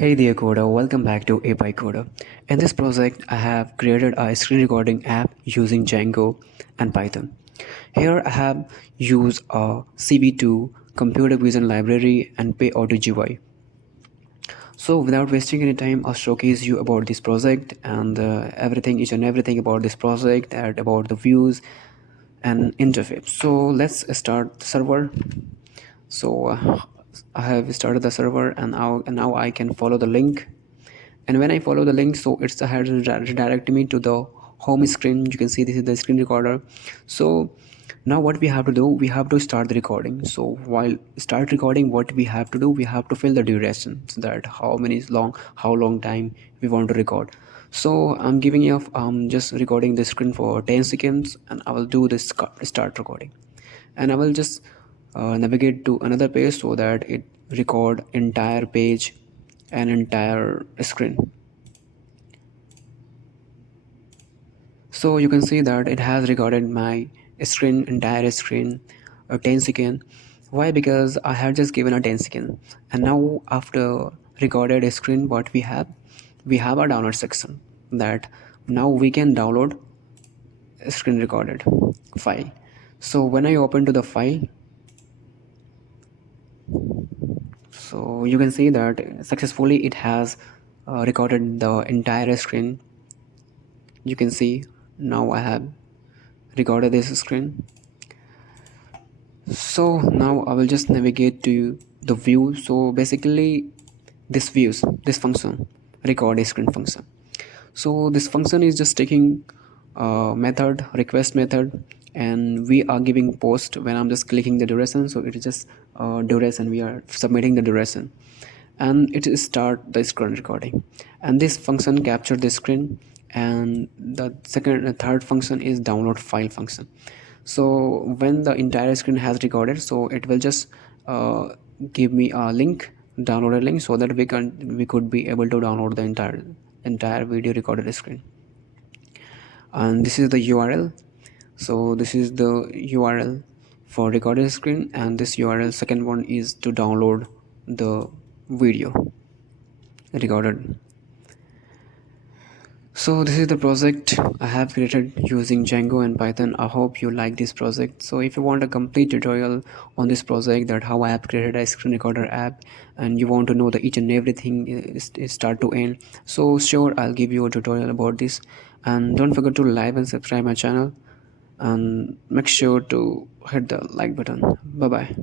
Hey there coder, welcome back to API Coder. In this project, I have created a screen recording app using Django and Python. Here I have used a CV2 computer vision library and PyAutoGUI. So without wasting any time, I'll showcase you about this project and each and everything about this project and about the views and interface. So let's start the server. So I have started the server and now I can follow the link, and when I follow the link, so it's has redirect me to the home screen. You can see this is the screen recorder. So now what we have to do, we have to start the recording. So while start recording, what we have to do, we have to fill the duration, so that how long time we want to record. So I'm giving you just recording the screen for 10 seconds, and I will do this start recording, and I will just navigate to another page so that it record entire page and entire screen. So you can see that it has recorded my entire screen 10 second. Why? Because I had just given a 10 second, and now after recorded a screen, what we have a download section, that now we can download a screen recorded file. So when I open to the file, so you can see that successfully it has recorded the entire screen. You can see now I have recorded this screen. So now I will just navigate to the view. So basically this function, record a screen function. So this function is just taking method, request method, and we are giving post when I'm just clicking the duration. So it is just duration, we are submitting the duration, and it is start the screen recording, and this function capture the screen, and the third function is download file function. So when the entire screen has recorded, so it will just give me a link, download a link, so that we could be able to download the entire video recorded screen. And this is the URL. So this is the URL for recorded screen, and this URL second one is to download the video recorded. So this is the project I have created using Django and Python. I hope you like this project. So if you want a complete tutorial on this project, that how I have created a screen recorder app, and you want to know the each and everything is start to end, so sure, I'll give you a tutorial about this. And don't forget to like and subscribe my channel, and make sure to hit the like button. Bye bye.